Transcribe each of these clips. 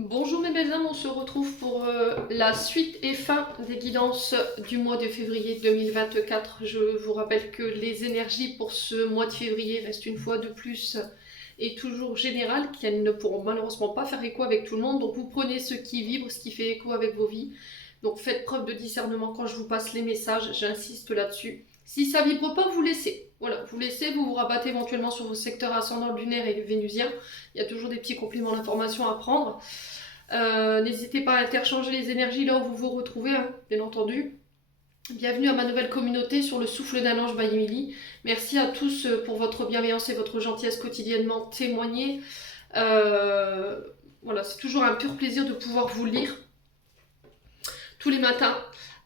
Bonjour mes belles âmes, on se retrouve pour la suite et fin des guidances du mois de février 2024. Je vous rappelle que les énergies pour ce mois de février restent une fois de plus et toujours générales, qu'elles ne pourront malheureusement pas faire écho avec tout le monde. Donc vous prenez ce qui vibre, ce qui fait écho avec vos vies. Donc faites preuve de discernement quand je vous passe les messages, j'insiste là-dessus. Si ça vibre pas, vous laissez. Voilà, vous laissez, vous vous rabattez éventuellement sur vos secteurs ascendant lunaire et vénusien. Il y a toujours des petits compléments d'information à prendre. N'hésitez pas à interchanger les énergies là où vous vous retrouvez, hein, bien entendu. Bienvenue à ma nouvelle communauté sur le souffle d'un ange by Emily. Merci à tous pour votre bienveillance et votre gentillesse quotidiennement témoignée. Voilà, c'est toujours un pur plaisir de pouvoir vous lire tous les matins.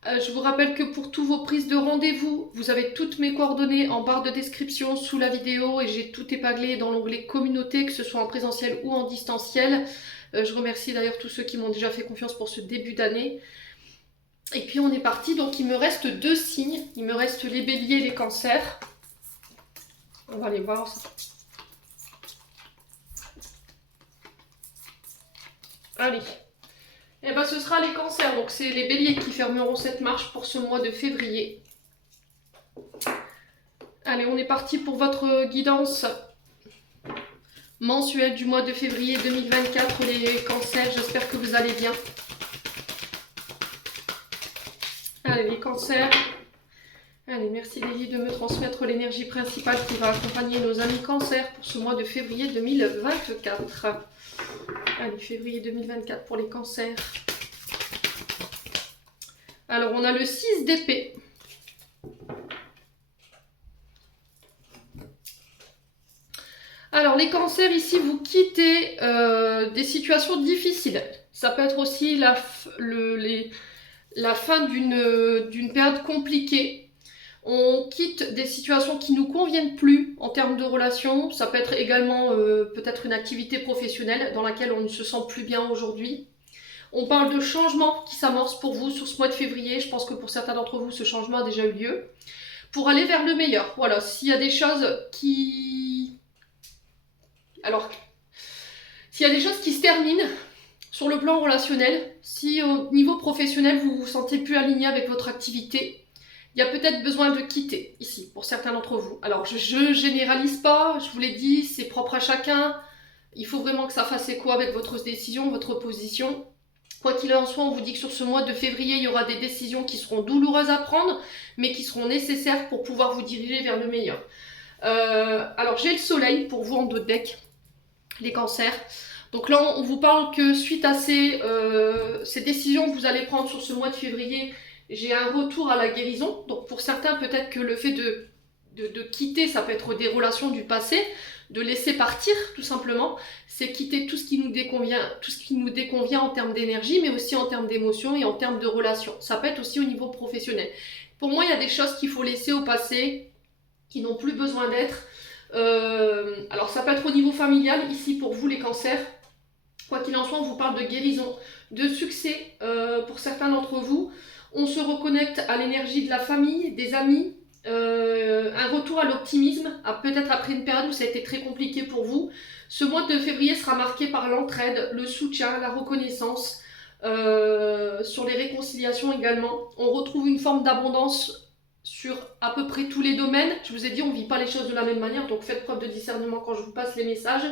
Je vous rappelle que pour tous vos prises de rendez-vous, vous avez toutes mes coordonnées en barre de description sous la vidéo et j'ai tout épinglé dans l'onglet communauté, que ce soit en présentiel ou en distanciel. Je remercie d'ailleurs tous ceux qui m'ont déjà fait confiance pour ce début d'année. Et puis on est parti, donc il me reste 2 signes. Il me reste les béliers et les cancers. On va les voir ça. Allez. Et ben ce sera les cancers, donc c'est les béliers qui fermeront cette marche pour ce mois de février. Allez, on est parti pour votre guidance mensuelle du mois de février 2024, les cancers, j'espère que vous allez bien. Allez, les cancers. Allez, merci Lily de me transmettre l'énergie principale qui va accompagner nos amis cancers pour ce mois de février 2024. Allez, février 2024 pour les cancers. Alors, on a le 6 d'épée. Alors, les cancers, ici, vous quittez des situations difficiles. Ça peut être aussi la fin d'une période compliquée. On quitte des situations qui ne nous conviennent plus en termes de relations. Ça peut être également peut-être une activité professionnelle dans laquelle on ne se sent plus bien aujourd'hui. On parle de changement qui s'amorce pour vous sur ce mois de février. Je pense que pour certains d'entre vous, ce changement a déjà eu lieu. Pour aller vers le meilleur. Voilà, s'il y a des choses qui... Alors, s'il y a des choses qui se terminent sur le plan relationnel, si au niveau professionnel, vous vous sentez plus aligné avec votre activité, il y a peut-être besoin de quitter, ici, pour certains d'entre vous. Alors, je généralise pas, je vous l'ai dit, c'est propre à chacun. Il faut vraiment que ça fasse écho avec votre décision, votre position. Quoi qu'il en soit, on vous dit que sur ce mois de février, il y aura des décisions qui seront douloureuses à prendre, mais qui seront nécessaires pour pouvoir vous diriger vers le meilleur. Alors, j'ai le soleil pour vous en dos de deck, les cancers. Donc là, on vous parle que suite à ces décisions que vous allez prendre sur ce mois de février, j'ai un retour à la guérison. Donc pour certains, peut-être que le fait de quitter, ça peut être des relations du passé, de laisser partir tout simplement, c'est quitter tout ce qui nous déconvient en termes d'énergie, mais aussi en termes d'émotions et en termes de relations. Ça peut être aussi au niveau professionnel. Pour moi, il y a des choses qu'il faut laisser au passé, qui n'ont plus besoin d'être. Alors ça peut être au niveau familial, ici pour vous les cancers. Quoi qu'il en soit, on vous parle de guérison, de succès pour certains d'entre vous. On se reconnecte à l'énergie de la famille, des amis, un retour à l'optimisme, peut-être après une période où ça a été très compliqué pour vous. Ce mois de février sera marqué par l'entraide, le soutien, la reconnaissance, sur les réconciliations également. On retrouve une forme d'abondance sur à peu près tous les domaines. Je vous ai dit, on ne vit pas les choses de la même manière, donc faites preuve de discernement quand je vous passe les messages.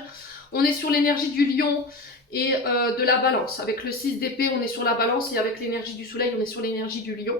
On est sur l'énergie du lion et de la balance. Avec le 6 d'épée, on est sur la balance et avec l'énergie du soleil, on est sur l'énergie du lion.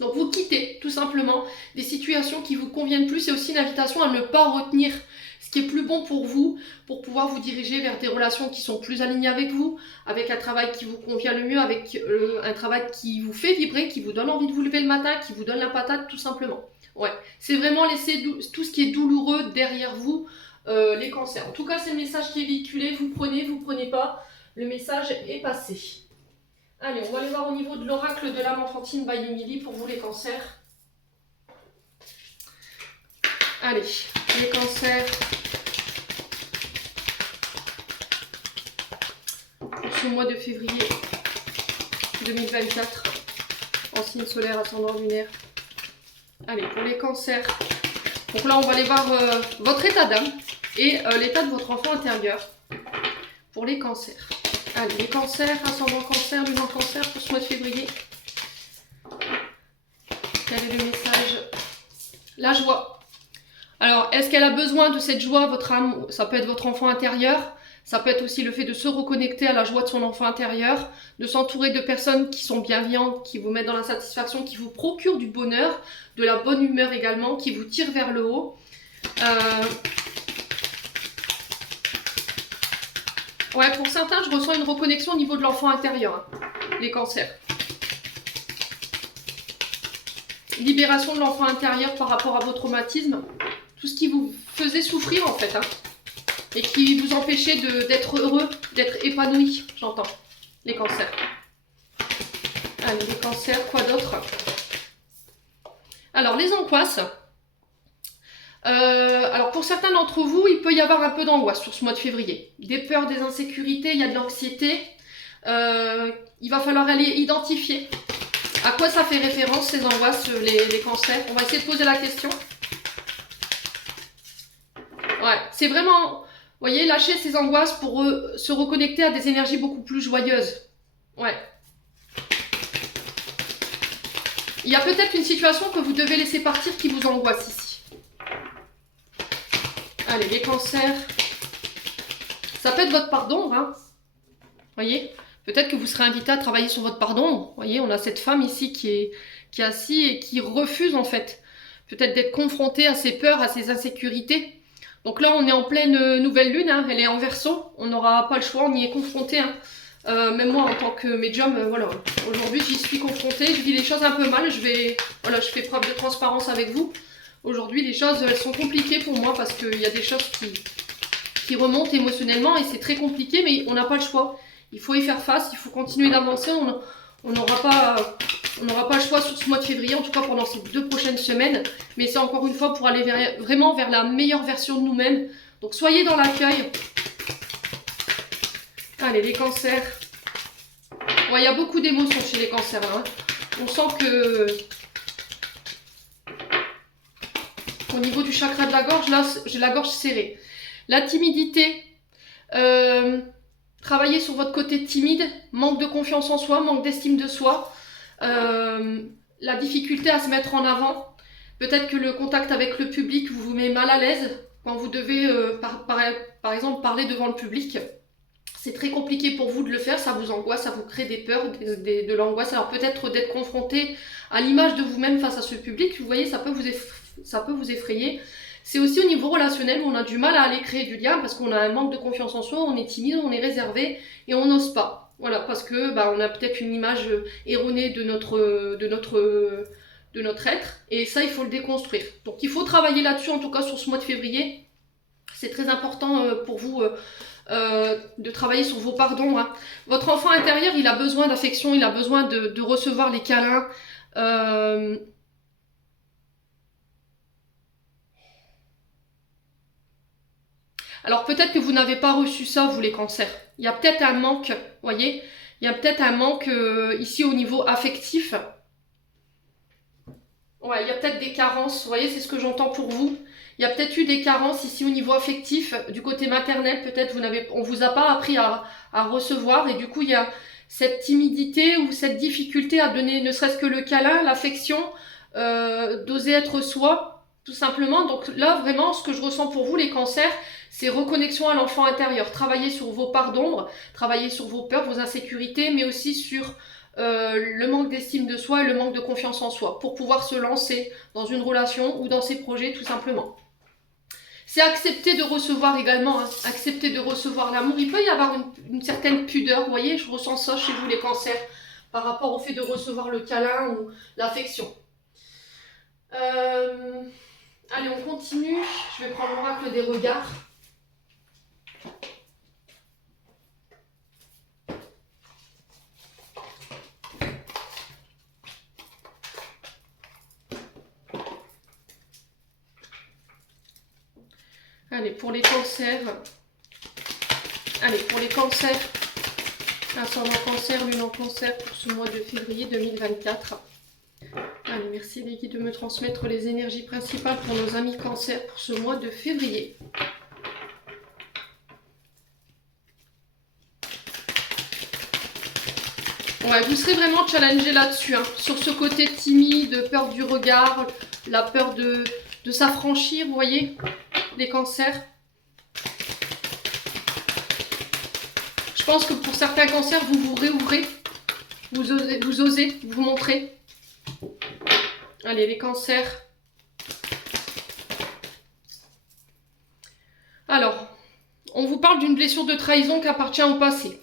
Donc vous quittez tout simplement des situations qui vous conviennent plus. C'est aussi une invitation à ne pas retenir ce qui est plus bon pour vous, pour pouvoir vous diriger vers des relations qui sont plus alignées avec vous, avec un travail qui vous convient le mieux, avec un travail qui vous fait vibrer, qui vous donne envie de vous lever le matin, qui vous donne la patate tout simplement. Ouais, c'est vraiment laisser tout ce qui est douloureux derrière vous, les cancers. En tout cas, c'est le message qui est véhiculé. Vous prenez pas, le message est passé. Allez, on va aller voir au niveau de l'oracle de l'âme enfantine by Emily pour vous les cancers. Allez, les cancers. Pour ce mois de février 2024, en signe solaire, ascendant lunaire. Allez, pour les cancers. Donc là, on va aller voir votre état d'âme et l'état de votre enfant intérieur pour les cancers. Allez, les cancers, ascendant cancer, lune en cancer pour ce mois de février. Quel est le message? La joie. Alors, est-ce qu'elle a besoin de cette joie, votre âme? Ça peut être votre enfant intérieur. Ça peut être aussi le fait de se reconnecter à la joie de son enfant intérieur, de s'entourer de personnes qui sont bienveillantes, qui vous mettent dans la satisfaction, qui vous procurent du bonheur, de la bonne humeur également, qui vous tirent vers le haut. Ouais, pour certains, je ressens une reconnexion au niveau de l'enfant intérieur, hein, les cancers. Libération de l'enfant intérieur par rapport à vos traumatismes, tout ce qui vous faisait souffrir en fait, hein, et qui vous empêchait d'être heureux, d'être épanoui, j'entends, les cancers. Allez, les cancers, quoi d'autre? Alors, les angoisses. Alors, pour certains d'entre vous, il peut y avoir un peu d'angoisse sur ce mois de février. Des peurs, des insécurités, il y a de l'anxiété. Il va falloir aller identifier à quoi ça fait référence, ces angoisses, les cancers. On va essayer de poser la question. Ouais, c'est vraiment, vous voyez, lâcher ces angoisses pour se reconnecter à des énergies beaucoup plus joyeuses. Ouais. Il y a peut-être une situation que vous devez laisser partir qui vous angoisse ici. Allez, les cancers. Ça peut être votre part d'ombre, hein. Voyez, peut-être que vous serez invité à travailler sur votre part d'ombre. Voyez, on a cette femme ici qui est assise et qui refuse en fait. Peut-être d'être confrontée à ses peurs, à ses insécurités. Donc là, on est en pleine nouvelle lune, hein. Elle est en Verseau. On n'aura pas le choix, on y est confronté, hein. Même moi, en tant que médium, voilà. Aujourd'hui, j'y suis confrontée. Je vis les choses un peu mal. Je fais preuve de transparence avec vous. Aujourd'hui, les choses, elles sont compliquées pour moi parce qu'il y a des choses qui remontent émotionnellement et c'est très compliqué, mais on n'a pas le choix. Il faut y faire face, il faut continuer d'avancer. On n'aura pas le choix sur ce mois de février, en tout cas pendant ces 2 prochaines semaines. Mais c'est encore une fois pour aller vraiment vers la meilleure version de nous-mêmes. Donc soyez dans l'accueil. Allez, les cancers. Ouais, il y a beaucoup d'émotions chez les cancers, hein. On sent que au niveau du chakra de la gorge, là, j'ai la gorge serrée. La timidité, travaillez sur votre côté timide, manque de confiance en soi, manque d'estime de soi, la difficulté à se mettre en avant. Peut-être que le contact avec le public vous met mal à l'aise quand vous devez, par exemple, parler devant le public. C'est très compliqué pour vous de le faire, ça vous angoisse, ça vous crée des peurs, de l'angoisse. Alors peut-être d'être confronté à l'image de vous-même face à ce public, vous voyez, ça peut vous effrayer. C'est aussi au niveau relationnel où on a du mal à aller créer du lien parce qu'on a un manque de confiance en soi, on est timide, on est réservé et on n'ose pas. Voilà, parce que on a peut-être une image erronée de notre être et ça, il faut le déconstruire. Donc il faut travailler là-dessus, en tout cas sur ce mois de février. C'est très important pour vous de travailler sur vos pardons, hein. Votre enfant intérieur, il a besoin d'affection, il a besoin de recevoir les câlins. Alors peut-être que vous n'avez pas reçu ça, vous les cancers. Il y a peut-être un manque, vous voyez. Il y a peut-être un manque ici au niveau affectif. Ouais, il y a peut-être des carences, vous voyez, c'est ce que j'entends pour vous. Il y a peut-être eu des carences ici au niveau affectif, du côté maternel, peut-être on vous a pas appris à recevoir et du coup il y a cette timidité ou cette difficulté à donner ne serait-ce que le câlin, l'affection, d'oser être soi, tout simplement. Donc là vraiment ce que je ressens pour vous les cancers, c'est reconnexion à l'enfant intérieur, travailler sur vos parts d'ombre, travailler sur vos peurs, vos insécurités, mais aussi sur le manque d'estime de soi et le manque de confiance en soi pour pouvoir se lancer dans une relation ou dans ses projets tout simplement. C'est accepter de recevoir également, hein, accepter de recevoir l'amour. Il peut y avoir une certaine pudeur, vous voyez, je ressens ça chez vous les cancers, par rapport au fait de recevoir le câlin ou l'affection. Allez, on continue, je vais prendre l'oracle des regards. Allez, pour les cancers. Allez, pour les cancers. Ascendant cancer, lune en cancer pour ce mois de février 2024. Allez, merci les guides de me transmettre les énergies principales pour nos amis cancers pour ce mois de février. Ouais, vous serez vraiment challengé là-dessus, hein, sur ce côté timide, peur du regard, la peur de s'affranchir, vous voyez, les cancers. Je pense que pour certains cancers, vous vous réouvrez, vous osez vous montrer. Allez, les cancers. Alors, on vous parle d'une blessure de trahison qui appartient au passé.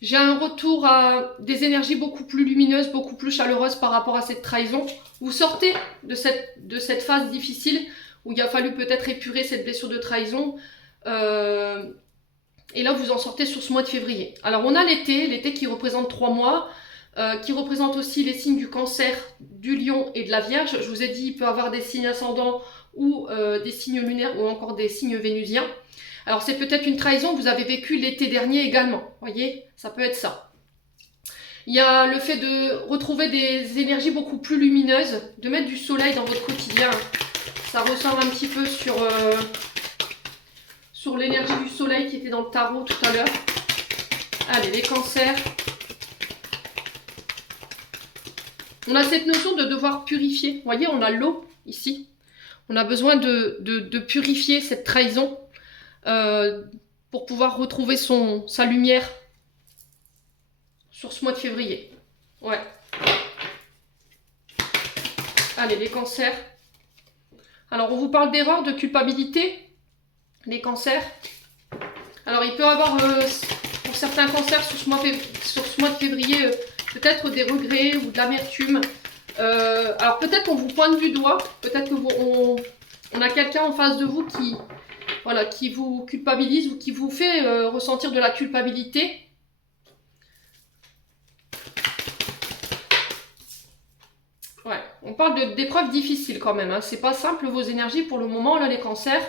J'ai un retour à des énergies beaucoup plus lumineuses, beaucoup plus chaleureuses par rapport à cette trahison. Vous sortez de cette phase difficile où il a fallu peut-être épurer cette blessure de trahison. Et là, vous en sortez sur ce mois de février. Alors, on a l'été qui représente 3 mois, qui représente aussi les signes du cancer, du lion et de la vierge. Je vous ai dit, il peut y avoir des signes ascendants ou des signes lunaires ou encore des signes vénusiens. Alors c'est peut-être une trahison que vous avez vécue l'été dernier également, vous voyez, ça peut être ça. Il y a le fait de retrouver des énergies beaucoup plus lumineuses, de mettre du soleil dans votre quotidien. Ça ressemble un petit peu sur l'énergie du soleil qui était dans le tarot tout à l'heure. Allez, les cancers. On a cette notion de devoir purifier. Vous voyez, on a l'eau ici. On a besoin de purifier cette trahison. Pour pouvoir retrouver sa lumière sur ce mois de février. Ouais. Allez, les cancers. Alors, on vous parle d'erreur, de culpabilité. Les cancers. Alors, il peut y avoir, pour certains cancers, sur ce mois de février, peut-être des regrets ou de l'amertume. Alors, peut-être qu'on vous pointe du doigt. Peut-être que on a quelqu'un en face de vous qui vous culpabilise ou qui vous fait ressentir de la culpabilité. Ouais, on parle d'épreuves difficiles quand même, hein. C'est pas simple vos énergies pour le moment, là, les cancers.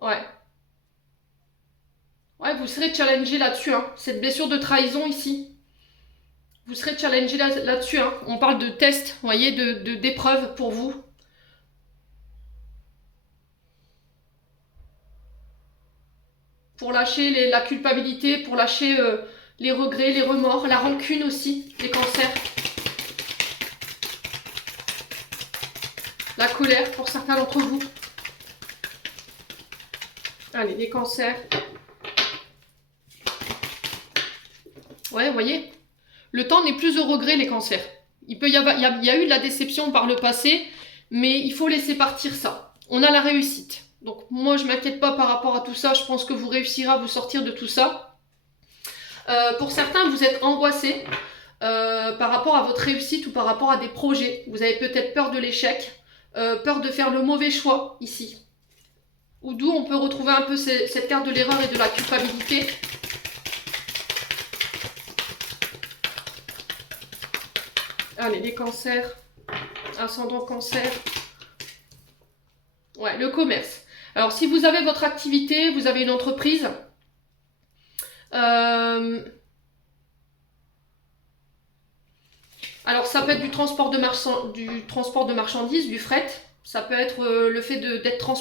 Ouais. Ouais, vous serez challengé là-dessus, hein. Cette blessure de trahison ici. Vous serez challengé là-dessus, hein. On parle de tests, vous voyez, d'épreuves pour vous. Pour lâcher la culpabilité, pour lâcher les regrets, les remords, la rancune aussi, les cancers. La colère pour certains d'entre vous. Allez, les cancers. Ouais, vous voyez, le temps n'est plus au regret, les cancers. Il y a eu de la déception par le passé, mais il faut laisser partir ça. On a la réussite. Donc moi, je ne m'inquiète pas par rapport à tout ça. Je pense que vous réussirez à vous sortir de tout ça. Pour certains, vous êtes angoissés par rapport à votre réussite ou par rapport à des projets. Vous avez peut-être peur de l'échec, peur de faire le mauvais choix ici. Ou d'où on peut retrouver un peu cette carte de l'erreur et de la culpabilité. Allez, les cancers, ascendant cancer. Ouais, le commerce. Alors, si vous avez votre activité, vous avez une entreprise, alors ça peut être du transport de marchandises, du fret. Ça peut être le fait d'être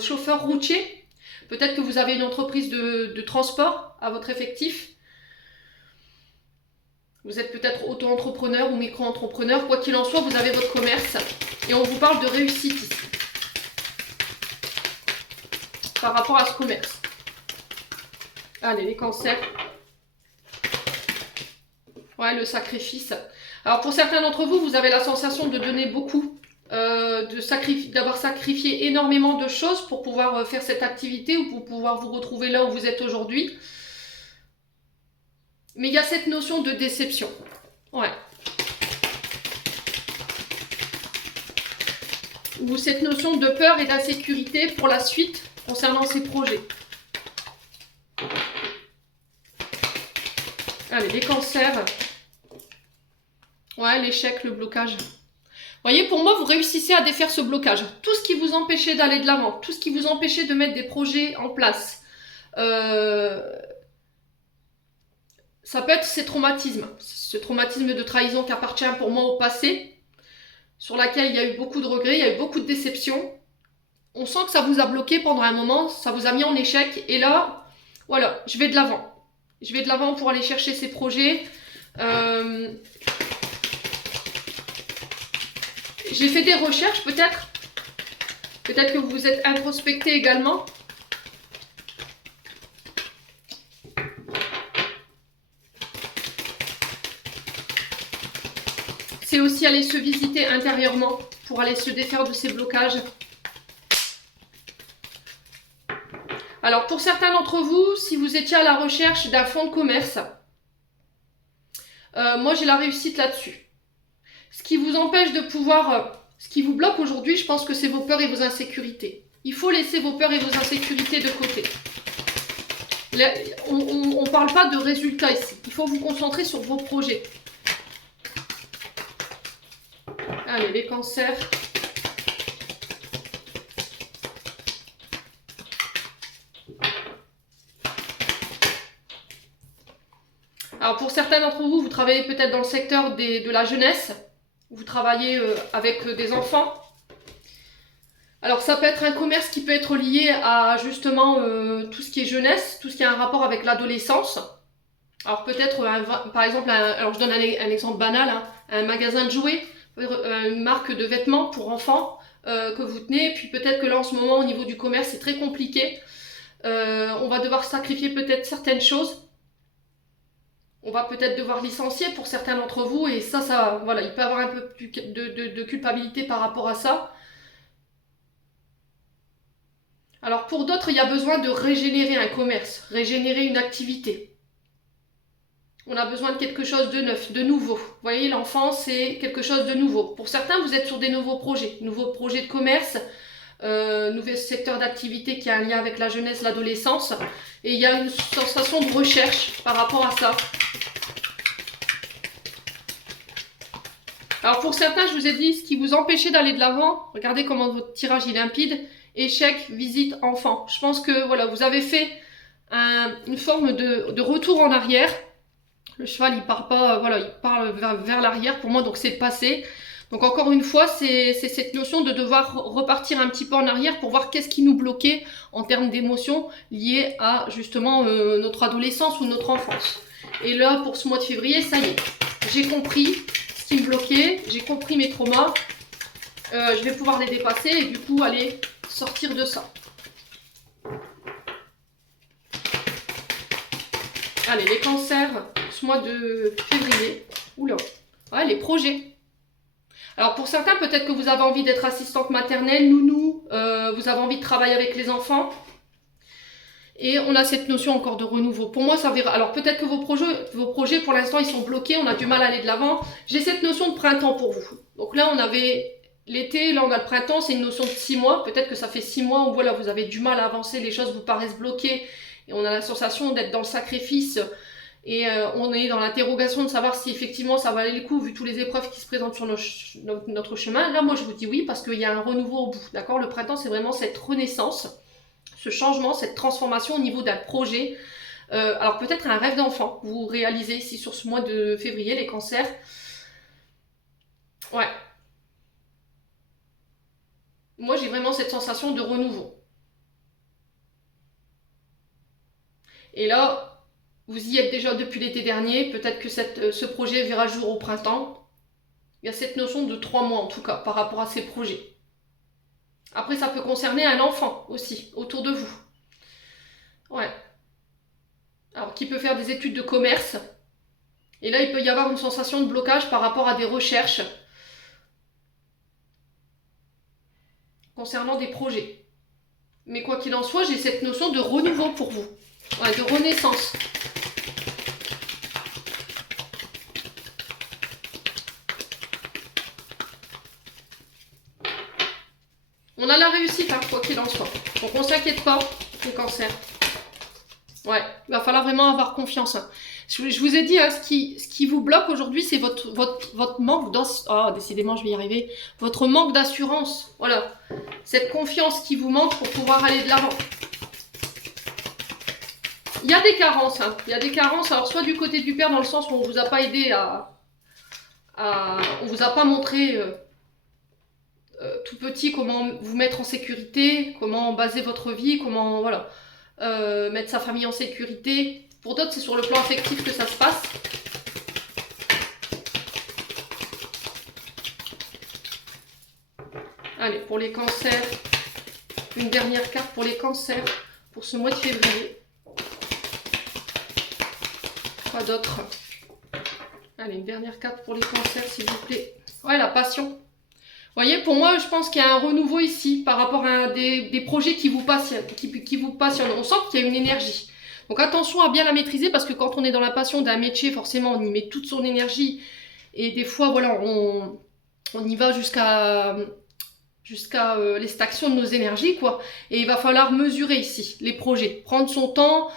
chauffeur routier. Peut-être que vous avez une entreprise de transport à votre effectif. Vous êtes peut-être auto-entrepreneur ou micro-entrepreneur. Quoi qu'il en soit, vous avez votre commerce. Et on vous parle de réussite ici. Par rapport à ce commerce. Allez, les cancers. Ouais, le sacrifice. Alors, pour certains d'entre vous, vous avez la sensation de donner beaucoup. D'avoir sacrifié énormément de choses pour pouvoir faire cette activité ou pour pouvoir vous retrouver là où vous êtes aujourd'hui. Mais il y a cette notion de déception. Ouais. Ou cette notion de peur et d'insécurité pour la suite concernant ces projets. Allez, les cancers. Ouais, l'échec, le blocage. Vous voyez, pour moi, vous réussissez à défaire ce blocage. Tout ce qui vous empêchait d'aller de l'avant, tout ce qui vous empêchait de mettre des projets en place. Ça peut être ces traumatismes. Ce traumatisme de trahison qui appartient pour moi au passé, sur laquelle il y a eu beaucoup de regrets, il y a eu beaucoup de déceptions. On sent que ça vous a bloqué pendant un moment, ça vous a mis en échec. Et là, voilà, je vais de l'avant. Je vais de l'avant pour aller chercher ces projets. J'ai fait des recherches peut-être. Peut-être que vous vous êtes introspecté également. C'est aussi aller se visiter intérieurement pour aller se défaire de ces blocages. Alors pour certains d'entre vous, si vous étiez à la recherche d'un fonds de commerce, moi j'ai la réussite là-dessus. Ce qui vous empêche de pouvoir, ce qui vous bloque aujourd'hui, je pense que c'est vos peurs et vos insécurités. Il faut laisser vos peurs et vos insécurités de côté. On ne parle pas de résultats ici. Il faut vous concentrer sur vos projets. Allez, les cancers. Alors pour certains d'entre vous, vous travaillez peut-être dans le secteur de la jeunesse. Vous travaillez avec des enfants. Alors ça peut être un commerce qui peut être lié à justement tout ce qui est jeunesse, tout ce qui a un rapport avec l'adolescence. Alors peut-être, par exemple, alors je donne un exemple banal, hein, un magasin de jouets, une marque de vêtements pour enfants que vous tenez. Puis peut-être que là en ce moment au niveau du commerce c'est très compliqué. On va devoir sacrifier peut-être certaines choses. On va peut-être devoir licencier pour certains d'entre vous et ça, voilà, il peut y avoir un peu plus de culpabilité par rapport à ça. Alors pour d'autres, il y a besoin de régénérer un commerce, régénérer une activité. On a besoin de quelque chose de neuf, de nouveau. Vous voyez, l'enfant, c'est quelque chose de nouveau. Pour certains, vous êtes sur des nouveaux projets de commerce, nouveau secteur d'activité qui a un lien avec la jeunesse, l'adolescence. Et il y a une sensation de recherche par rapport à ça. Alors pour certains, je vous ai dit, ce qui vous empêchait d'aller de l'avant, regardez comment votre tirage est limpide, échec, visite, enfant. Je pense que voilà, vous avez fait une forme de retour en arrière. Le cheval, il part pas, voilà, il part vers l'arrière pour moi, donc c'est le passé. Donc encore une fois, c'est cette notion de devoir repartir un petit peu en arrière pour voir qu'est-ce qui nous bloquait en termes d'émotions liées à justement notre adolescence ou notre enfance. Et là, pour ce mois de février, ça y est, j'ai compris ce qui me bloquait, j'ai compris mes traumas, je vais pouvoir les dépasser et du coup aller sortir de ça. Allez, les cancers, ce mois de février. Oula, ouais, les projets. Alors pour certains, peut-être que vous avez envie d'être assistante maternelle, nounou, vous avez envie de travailler avec les enfants. Et on a cette notion encore de renouveau. Pour moi, ça verra. Alors peut-être que vos projets pour l'instant, ils sont bloqués, on a du mal à aller de l'avant. J'ai cette notion de printemps pour vous. Donc là, on avait l'été, là on a le printemps, c'est une notion de 6 mois. Peut-être que ça fait 6 mois où voilà, vous avez du mal à avancer, les choses vous paraissent bloquées. Et on a la sensation d'être dans le sacrifice. Et on est dans l'interrogation de savoir si effectivement ça valait le coup vu toutes les épreuves qui se présentent sur notre chemin. Là, moi, je vous dis oui parce qu'il y a un renouveau au bout. D'accord ? Le printemps, c'est vraiment cette renaissance, ce changement, cette transformation au niveau d'un projet. Alors peut-être un rêve d'enfant, vous réalisez ici sur ce mois de février, les cancers. Ouais. Moi, j'ai vraiment cette sensation de renouveau. Et là, vous y êtes déjà depuis l'été dernier, peut-être que ce projet verra le jour au printemps. Il y a cette notion de 3 mois en tout cas par rapport à ces projets. Après, ça peut concerner un enfant aussi, autour de vous. Ouais. Alors, qui peut faire des études de commerce. Et là, il peut y avoir une sensation de blocage par rapport à des recherches concernant des projets. Mais quoi qu'il en soit, j'ai cette notion de renouveau pour vous. Ouais, de renaissance. On a la réussite, hein, quoi qu'il en soit. Donc on ne s'inquiète pas, les cancers. Ouais, il va falloir vraiment avoir confiance. Hein. Je vous ai dit, hein, ce qui vous bloque aujourd'hui, c'est votre manque d'assurance. Oh, décidément, je vais y arriver. Votre manque d'assurance. Voilà. Cette confiance qui vous manque pour pouvoir aller de l'avant. Il y a des carences. Hein. Il y a des carences. Alors, soit du côté du père, dans le sens où on ne vous a pas aidé on ne vous a pas montré tout petit comment vous mettre en sécurité, comment baser votre vie, comment, voilà, mettre sa famille en sécurité Pour d'autres, c'est sur le plan affectif que ça se passe. Allez, pour les cancers, une dernière carte pour les cancers pour ce mois de février. Quoi d'autre? Allez, une dernière carte pour les cancers, s'il vous plaît. Ouais, la passion. Vous voyez, pour moi, je pense qu'il y a un renouveau ici par rapport à des projets qui vous passionnent. On sent qu'il y a une énergie. Donc attention à bien la maîtriser parce que quand on est dans la passion d'un métier, forcément, on y met toute son énergie. Et des fois, voilà, on y va jusqu'à l'extraction de nos énergies, quoi. Et il va falloir mesurer ici les projets. Prendre son temps,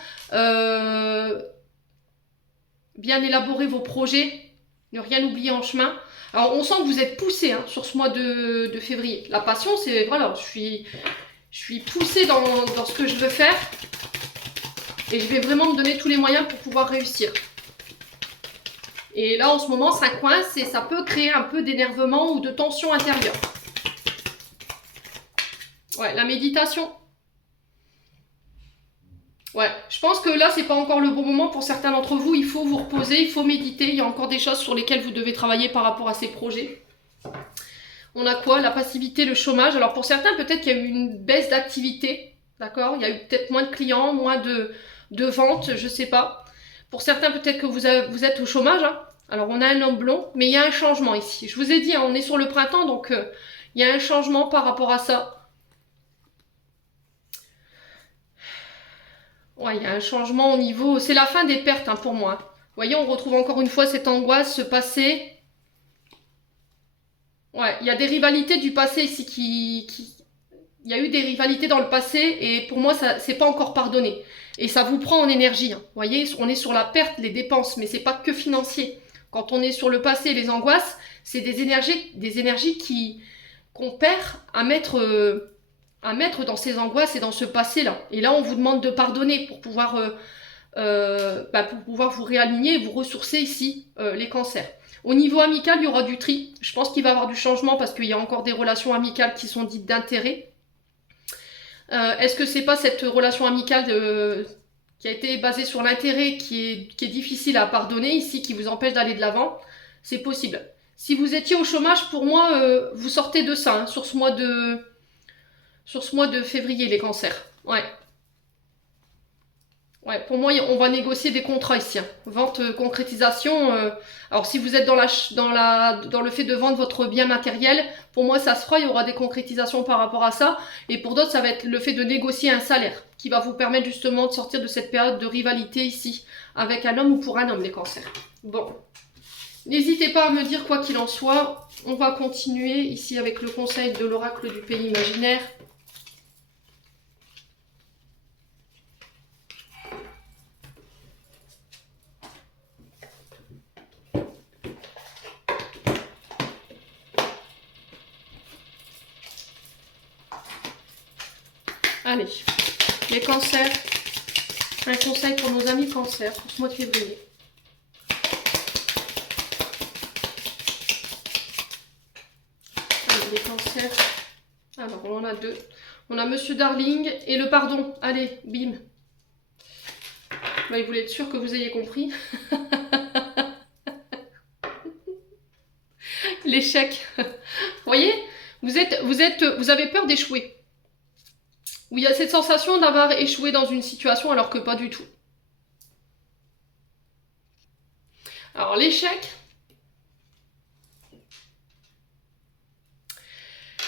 bien élaborer vos projets, ne rien oublier en chemin. Alors, on sent que vous êtes poussé hein, sur ce mois de février. La passion, c'est, voilà, je suis poussée dans ce que je veux faire. Et je vais vraiment me donner tous les moyens pour pouvoir réussir. Et là, en ce moment, ça coince et ça peut créer un peu d'énervement ou de tension intérieure. Ouais, la méditation. Ouais, je pense que là, c'est pas encore le bon moment pour certains d'entre vous. Il faut vous reposer, il faut méditer. Il y a encore des choses sur lesquelles vous devez travailler par rapport à ces projets. On a quoi? La passivité, le chômage. Alors pour certains, peut-être qu'il y a eu une baisse d'activité. D'accord? Il y a eu peut-être moins de clients, moins de ventes, je sais pas. Pour certains, peut-être que vous êtes au chômage. Hein. Alors on a un homme blond, mais il y a un changement ici. Je vous ai dit, hein, on est sur le printemps, donc il y a un changement par rapport à ça. Ouais, il y a un changement au niveau... C'est la fin des pertes hein, pour moi. Vous voyez, on retrouve encore une fois cette angoisse, ce passé. Ouais, il y a des rivalités du passé ici Il y a eu des rivalités dans le passé et pour moi, ça c'est pas encore pardonné. Et ça vous prend en énergie. Hein. Vous voyez, on est sur la perte, les dépenses, mais c'est pas que financier. Quand on est sur le passé, les angoisses, c'est des énergies qu'on perd à mettre dans ces angoisses et dans ce passé-là. Et là, on vous demande de pardonner pour pouvoir vous réaligner et vous ressourcer ici, les cancers. Au niveau amical, il y aura du tri. Je pense qu'il va y avoir du changement parce qu'il y a encore des relations amicales qui sont dites d'intérêt. Est-ce que c'est pas cette relation amicale qui a été basée sur l'intérêt qui est difficile à pardonner ici, qui vous empêche d'aller de l'avant? C'est possible. Si vous étiez au chômage, pour moi, vous sortez de ça, hein, sur ce mois de février, les cancers. Ouais. Ouais, pour moi, on va négocier des contrats ici. Hein. Vente, concrétisation. Alors, si vous êtes dans le fait de vendre votre bien matériel, pour moi, ça se fera. Il y aura des concrétisations par rapport à ça. Et pour d'autres, ça va être le fait de négocier un salaire qui va vous permettre justement de sortir de cette période de rivalité ici avec un homme ou pour un homme, les cancers. Bon. N'hésitez pas à me dire quoi qu'il en soit. On va continuer ici avec le conseil de l'oracle du pays imaginaire. Allez, les cancers, un conseil pour nos amis cancers pour ce mois de février. Allez, les cancers, alors on en a deux. On a Monsieur Darling et le pardon. Allez, bim. Bah, il voulait être sûr que vous ayez compris. L'échec. Vous voyez, vous avez peur d'échouer. Où il y a cette sensation d'avoir échoué dans une situation alors que pas du tout. Alors l'échec.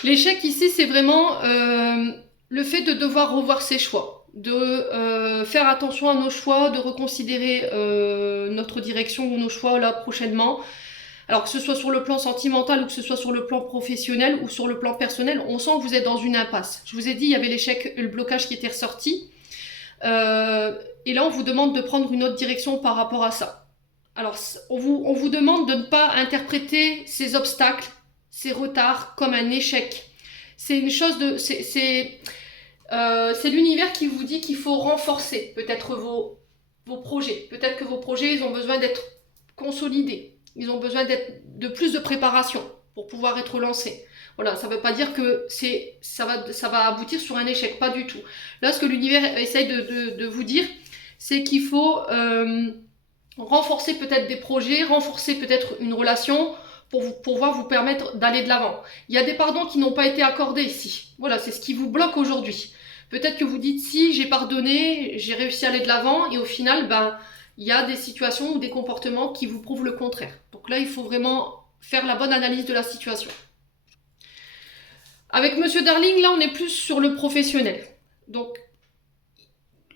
L'échec ici, c'est vraiment le fait de devoir revoir ses choix, de faire attention à nos choix, de reconsidérer notre direction ou nos choix là prochainement. Alors que ce soit sur le plan sentimental ou que ce soit sur le plan professionnel ou sur le plan personnel, on sent que vous êtes dans une impasse. Je vous ai dit, il y avait l'échec et le blocage qui étaient ressortis. Et là, on vous demande de prendre une autre direction par rapport à ça. Alors, on vous demande de ne pas interpréter ces obstacles, ces retards comme un échec. C'est une chose de... C'est l'univers qui vous dit qu'il faut renforcer peut-être vos projets. Peut-être que vos projets, ils ont besoin d'être consolidés. Ils ont besoin de plus de préparation pour pouvoir être lancés. Voilà, ça ne veut pas dire que ça va aboutir sur un échec, pas du tout. Là, ce que l'univers essaye de vous dire, c'est qu'il faut renforcer peut-être des projets, renforcer peut-être une relation pour pouvoir vous permettre d'aller de l'avant. Il y a des pardons qui n'ont pas été accordés ici. Voilà, c'est ce qui vous bloque aujourd'hui. Peut-être que vous dites si j'ai pardonné, j'ai réussi à aller de l'avant et au final, ben, il y a des situations ou des comportements qui vous prouvent le contraire. Donc là, il faut vraiment faire la bonne analyse de la situation. Avec Monsieur Darling, là, on est plus sur le professionnel. Donc,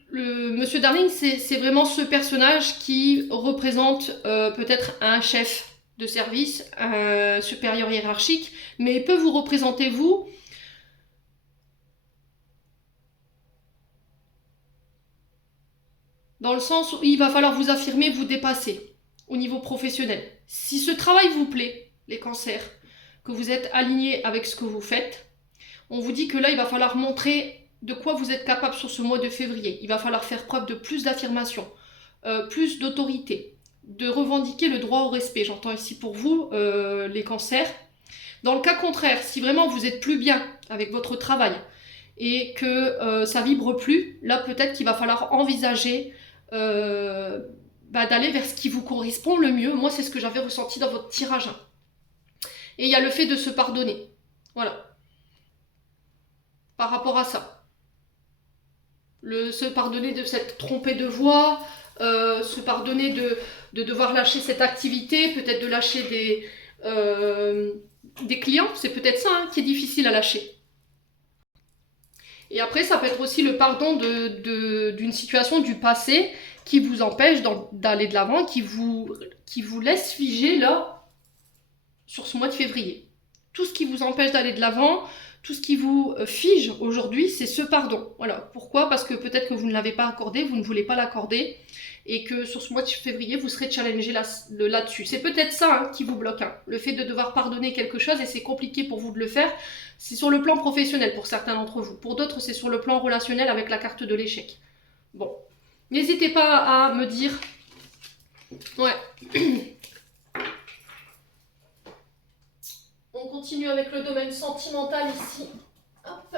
Monsieur Darling, c'est vraiment ce personnage qui représente peut-être un chef de service, un supérieur hiérarchique, mais il peut vous représenter vous. Dans le sens où il va falloir vous affirmer, vous dépasser au niveau professionnel. Si ce travail vous plaît, les cancers, que vous êtes aligné avec ce que vous faites, on vous dit que là, il va falloir montrer de quoi vous êtes capable sur ce mois de février. Il va falloir faire preuve de plus d'affirmation, plus d'autorité, de revendiquer le droit au respect. J'entends ici pour vous, les cancers. Dans le cas contraire, si vraiment vous êtes plus bien avec votre travail et que ça vibre plus, là peut-être qu'il va falloir envisager d'aller vers ce qui vous correspond le mieux. Moi, c'est ce que j'avais ressenti dans votre tirage. Et il y a le fait de se pardonner. Voilà. Par rapport à ça. Se pardonner de s'être trompé de voie, se pardonner de devoir lâcher cette activité, peut-être de lâcher des clients, c'est peut-être ça qui est difficile à lâcher. Et après, ça peut être aussi le pardon d'une situation du passé qui vous empêche d'aller de l'avant, qui vous laisse figer là, sur ce mois de février. Tout ce qui vous empêche d'aller de l'avant, tout ce qui vous fige aujourd'hui, c'est ce pardon. Voilà. Pourquoi? Parce que peut-être que vous ne l'avez pas accordé, vous ne voulez pas l'accorder, et que sur ce mois de février, vous serez challengé là-dessus. C'est peut-être ça qui vous bloque, le fait de devoir pardonner quelque chose, et c'est compliqué pour vous de le faire. C'est sur le plan professionnel pour certains d'entre vous. Pour d'autres, c'est sur le plan relationnel avec la carte de l'échec. Bon. N'hésitez pas à me dire... Ouais. On continue avec le domaine sentimental ici. Hop.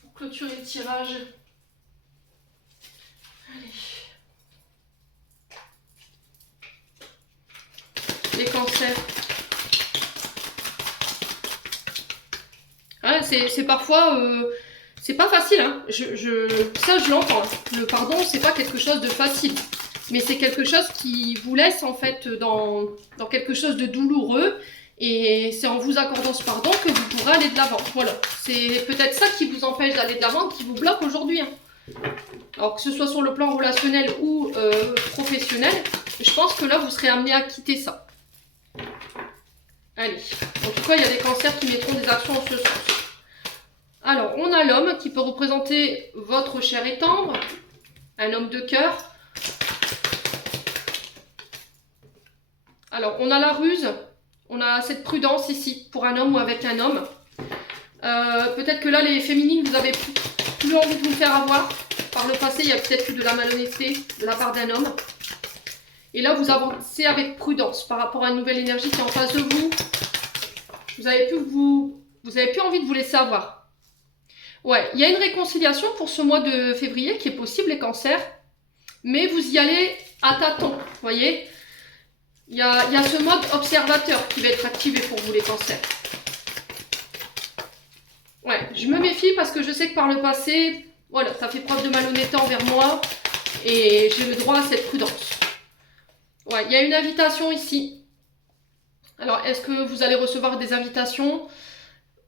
Pour clôturer le tirage. Allez. Les cancers. Ouais, c'est parfois... c'est pas facile, ça je l'entends. Le pardon, c'est pas quelque chose de facile. Mais c'est quelque chose qui vous laisse en fait dans quelque chose de douloureux. Et c'est en vous accordant ce pardon que vous pourrez aller de l'avant. Voilà. C'est peut-être ça qui vous empêche d'aller de l'avant, qui vous bloque aujourd'hui. Alors que ce soit sur le plan relationnel ou professionnel, je pense que là vous serez amené à quitter ça. Allez. En tout cas, il y a des cancers qui mettront des actions en ce sens. Alors, on a l'homme qui peut représenter votre cher et tendre, un homme de cœur. Alors, on a la ruse, on a cette prudence ici, pour un homme ou avec un homme. Peut-être que là, les féminines, vous avez plus envie de vous faire avoir. Par le passé, il y a peut-être eu de la malhonnêteté de la part d'un homme. Et là, vous avancez avec prudence par rapport à une nouvelle énergie qui est en face de vous. Vous avez plus envie de vous laisser avoir. Ouais, il y a une réconciliation pour ce mois de février qui est possible, les cancers. Mais vous y allez à tâtons, vous voyez. Il y a ce mode observateur qui va être activé pour vous, les cancers. Ouais, je me méfie parce que je sais que par le passé, voilà, ça fait preuve de malhonnêteté envers moi. Et j'ai le droit à cette prudence. Ouais, il y a une invitation ici. Alors, est-ce que vous allez recevoir des invitations?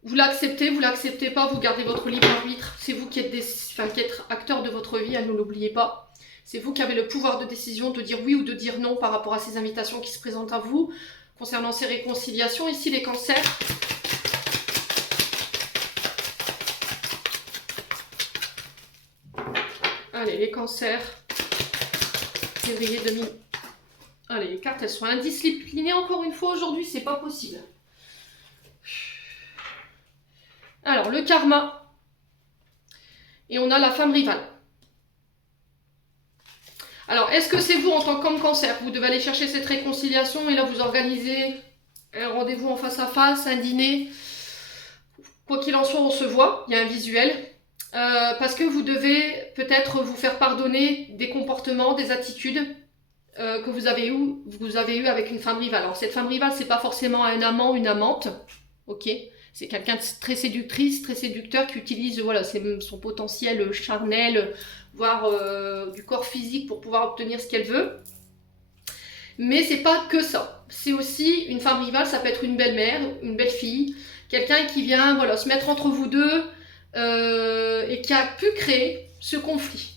Vous l'acceptez, vous l'acceptez pas, vous gardez votre libre arbitre. C'est vous qui êtes, qui êtes acteur de votre vie, ne l'oubliez pas. C'est vous qui avez le pouvoir de décision de dire oui ou de dire non par rapport à ces invitations qui se présentent à vous. Concernant ces réconciliations, ici les cancers. Allez, les cancers. Février 2000. Allez, les cartes, elles sont indisciplinées encore une fois aujourd'hui, c'est pas possible. Alors, le karma. Et on a la femme rivale. Alors, est-ce que c'est vous en tant qu'homme cancer? Vous devez aller chercher cette réconciliation et là, vous organisez un rendez-vous en face à face, un dîner. Quoi qu'il en soit, on se voit, il y a un visuel. Parce que vous devez peut-être vous faire pardonner des comportements, des attitudes que vous avez eu avec une femme rivale. Alors cette femme rivale, c'est pas forcément un amant, une amante, ok. C'est quelqu'un de très séductrice, très séducteur qui utilise voilà, son potentiel charnel, voire du corps physique pour pouvoir obtenir ce qu'elle veut. Mais c'est pas que ça. C'est aussi une femme rivale, ça peut être une belle-mère, une belle-fille, quelqu'un qui vient voilà, se mettre entre vous deux et qui a pu créer ce conflit.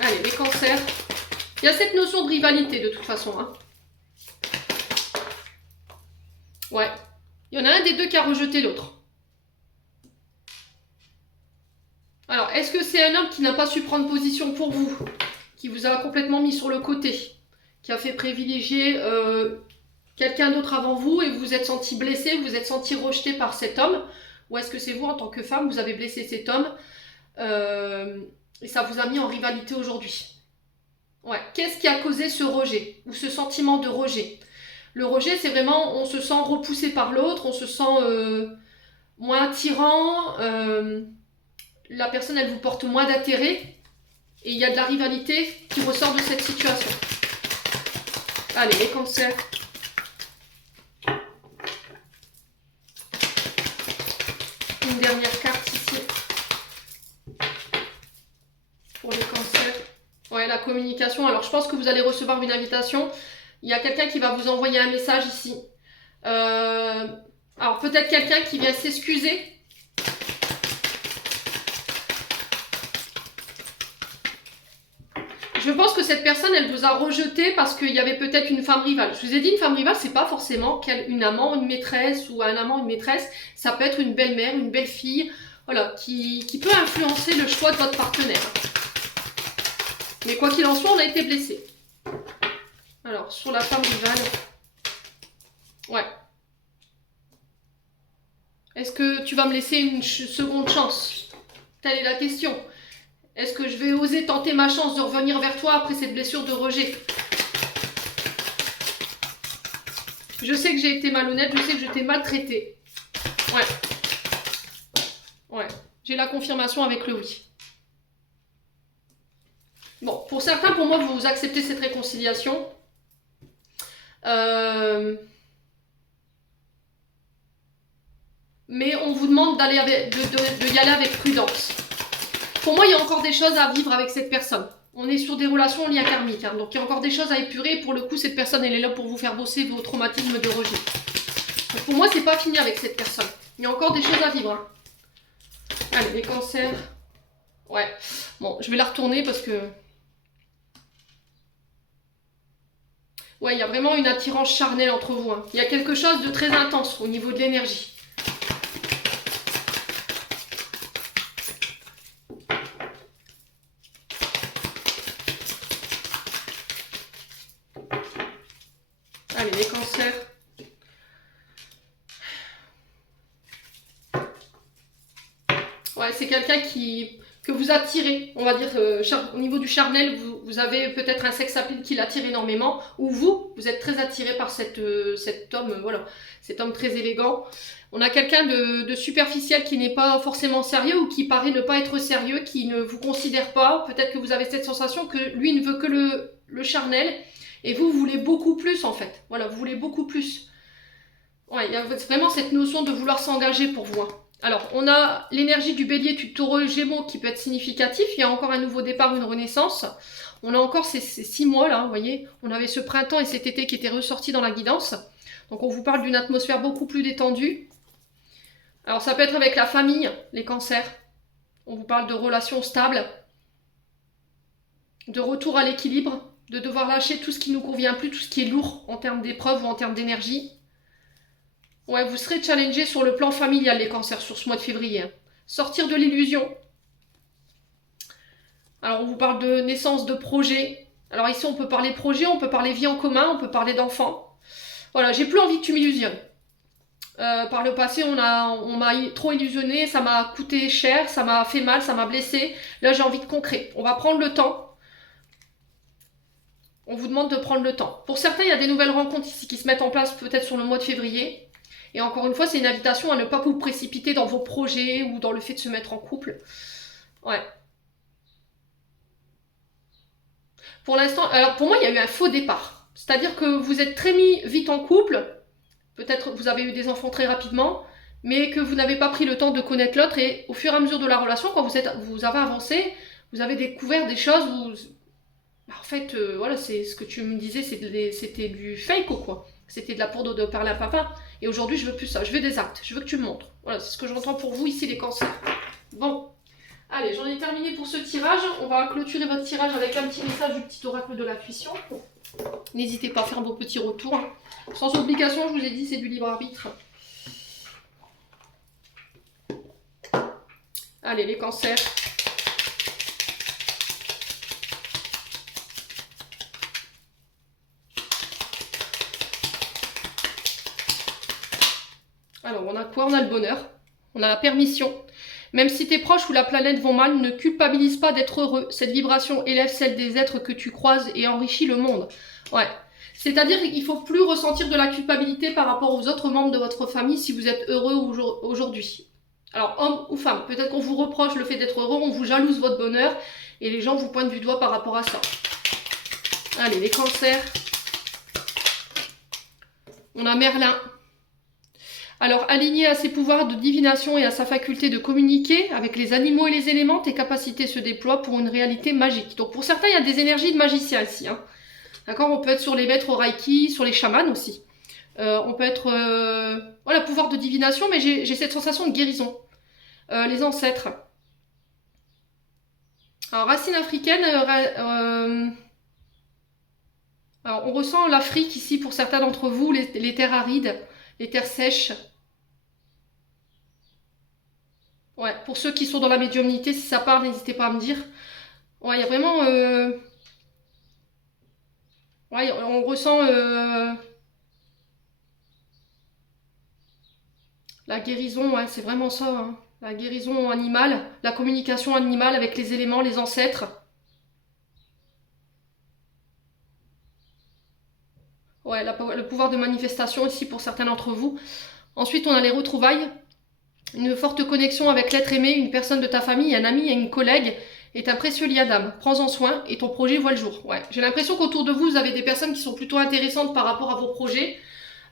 Allez, les cancers. Il y a cette notion de rivalité de toute façon. Hein. Ouais. Il y en a un des deux qui a rejeté l'autre. Alors, est-ce que c'est un homme qui n'a pas su prendre position pour vous, qui vous a complètement mis sur le côté, qui a fait privilégier quelqu'un d'autre avant vous et vous vous êtes senti blessé, vous vous êtes senti rejeté par cet homme? Ou est-ce que c'est vous, en tant que femme, vous avez blessé cet homme et ça vous a mis en rivalité aujourd'hui? Ouais. Qu'est-ce qui a causé ce rejet ou ce sentiment de rejet? Le rejet, c'est vraiment, on se sent repoussé par l'autre, on se sent moins attirant, la personne, elle vous porte moins d'intérêt, et il y a de la rivalité qui ressort de cette situation. Allez, les cancers. Une dernière carte ici. Pour les cancers. Ouais, la communication. Alors, je pense que vous allez recevoir une invitation. Il y a quelqu'un qui va vous envoyer un message ici. Alors, peut-être quelqu'un qui vient s'excuser. Je pense que cette personne, elle vous a rejeté parce qu'il y avait peut-être une femme rivale. Je vous ai dit, une femme rivale, c'est pas forcément une amant, une maîtresse ou un amant, une maîtresse. Ça peut être une belle-mère, une belle-fille, voilà, qui peut influencer le choix de votre partenaire. Mais quoi qu'il en soit, on a été blessé. Alors, sur la femme rivale. Ouais. Est-ce que tu vas me laisser une seconde chance? Telle est la question. Est-ce que je vais oser tenter ma chance de revenir vers toi après cette blessure de rejet? Je sais que j'ai été malhonnête, je sais que je t'ai maltraité. Ouais. Ouais. J'ai la confirmation avec le oui. Bon, pour certains, pour moi, vous acceptez cette réconciliation. Mais on vous demande d'aller de y aller avec prudence. Pour moi, il y a encore des choses à vivre avec cette personne. On est sur des relations en lien karmique, hein, donc il y a encore des choses à épurer. Pour le coup, cette personne, elle est là pour vous faire bosser vos traumatismes de rejet. Donc pour moi, c'est pas fini avec cette personne. Il y a encore des choses à vivre. Hein. Allez, les cancers. Ouais. Bon, je vais la retourner parce que... Ouais, il y a vraiment une attirance charnelle entre vous. Hein. Il y a quelque chose de très intense au niveau de l'énergie. Allez, les cancers. Ouais, c'est quelqu'un que vous attirez, on va dire, au niveau du charnel, vous avez peut-être un sex appeal qui l'attire énormément, ou vous êtes très attiré par cet homme, voilà, cet homme très élégant. On a quelqu'un de superficiel qui n'est pas forcément sérieux, ou qui paraît ne pas être sérieux, qui ne vous considère pas. Peut-être que vous avez cette sensation que lui ne veut que le charnel, et vous voulez beaucoup plus en fait. Voilà, vous voulez beaucoup plus. Ouais, il y a vraiment cette notion de vouloir s'engager pour vous. Hein. Alors, on a l'énergie du bélier, du taureau et gémeaux qui peut être significatif. Il y a encore un nouveau départ, une renaissance. On a encore ces 6 mois là, vous voyez. On avait ce printemps et cet été qui étaient ressortis dans la guidance. Donc, on vous parle d'une atmosphère beaucoup plus détendue. Alors, ça peut être avec la famille, les cancers. On vous parle de relations stables, de retour à l'équilibre, de devoir lâcher tout ce qui ne nous convient plus, tout ce qui est lourd en termes d'épreuves ou en termes d'énergie. Ouais, vous serez challengé sur le plan familial, les cancers, sur ce mois de février. Sortir de l'illusion. Alors, on vous parle de naissance de projet. Alors ici, on peut parler projet, on peut parler vie en commun, on peut parler d'enfants. Voilà, j'ai plus envie que tu m'illusionnes. Par le passé, on m'a trop illusionné, ça m'a coûté cher, ça m'a fait mal, ça m'a blessé. Là, j'ai envie de concret. On va prendre le temps. On vous demande de prendre le temps. Pour certains, il y a des nouvelles rencontres ici qui se mettent en place peut-être sur le mois de février. Et encore une fois, c'est une invitation à ne pas vous précipiter dans vos projets ou dans le fait de se mettre en couple. Ouais. Pour l'instant, alors pour moi, il y a eu un faux départ. C'est-à-dire que vous êtes très mis vite en couple, peut-être vous avez eu des enfants très rapidement, mais que vous n'avez pas pris le temps de connaître l'autre, et au fur et à mesure de la relation, quand vous avez avancé, vous avez découvert des choses où, en fait, voilà, c'est ce que tu me disais, c'était du fake ou quoi. C'était de la poudre de parler à papa. Et aujourd'hui, je veux plus ça, je veux des actes, je veux que tu me montres. Voilà, c'est ce que j'entends pour vous ici, les cancers. Bon, allez, j'en ai terminé pour ce tirage. On va clôturer votre tirage avec un petit message du petit oracle de l'intuition. N'hésitez pas à faire vos petits retours. Sans obligation, je vous ai dit, c'est du libre arbitre. Allez, les cancers. Alors, on a quoi? On a le bonheur. On a la permission. Même si tes proches ou la planète vont mal, ne culpabilise pas d'être heureux. Cette vibration élève celle des êtres que tu croises et enrichit le monde. Ouais. C'est-à-dire qu'il ne faut plus ressentir de la culpabilité par rapport aux autres membres de votre famille si vous êtes heureux aujourd'hui. Alors, homme ou femme, peut-être qu'on vous reproche le fait d'être heureux, on vous jalouse votre bonheur et les gens vous pointent du doigt par rapport à ça. Allez, les cancers. On a Merlin. Alors, aligné à ses pouvoirs de divination et à sa faculté de communiquer avec les animaux et les éléments, tes capacités se déploient pour une réalité magique. Donc, pour certains, il y a des énergies de magicien ici. Hein. D'accord? On peut être sur les maîtres au Reiki, sur les chamans aussi. On peut être... voilà, pouvoir de divination, mais j'ai cette sensation de guérison. Les ancêtres. Alors, racine africaine... alors, on ressent l'Afrique ici pour certains d'entre vous, les terres arides, les terres sèches. Ouais, pour ceux qui sont dans la médiumnité, si ça parle, n'hésitez pas à me dire. Ouais, il y a vraiment... ouais, on ressent la guérison, ouais, c'est vraiment ça. Hein. La guérison animale, la communication animale avec les éléments, les ancêtres. Ouais, le pouvoir de manifestation aussi pour certains d'entre vous. Ensuite, on a les retrouvailles. Une forte connexion avec l'être aimé, une personne de ta famille, un ami, une collègue est un précieux lien d'âme. Prends-en soin et ton projet voit le jour. Ouais. J'ai l'impression qu'autour de vous, vous avez des personnes qui sont plutôt intéressantes par rapport à vos projets.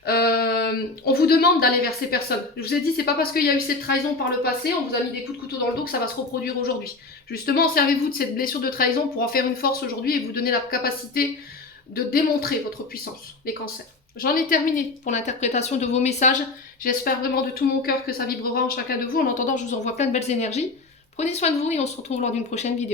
On vous demande d'aller vers ces personnes. Je vous ai dit, c'est pas parce qu'il y a eu cette trahison par le passé, on vous a mis des coups de couteau dans le dos que ça va se reproduire aujourd'hui. Justement, servez-vous de cette blessure de trahison pour en faire une force aujourd'hui et vous donner la capacité de démontrer votre puissance, les cancers. J'en ai terminé pour l'interprétation de vos messages. J'espère vraiment de tout mon cœur que ça vibrera en chacun de vous. En attendant, je vous envoie plein de belles énergies. Prenez soin de vous et on se retrouve lors d'une prochaine vidéo.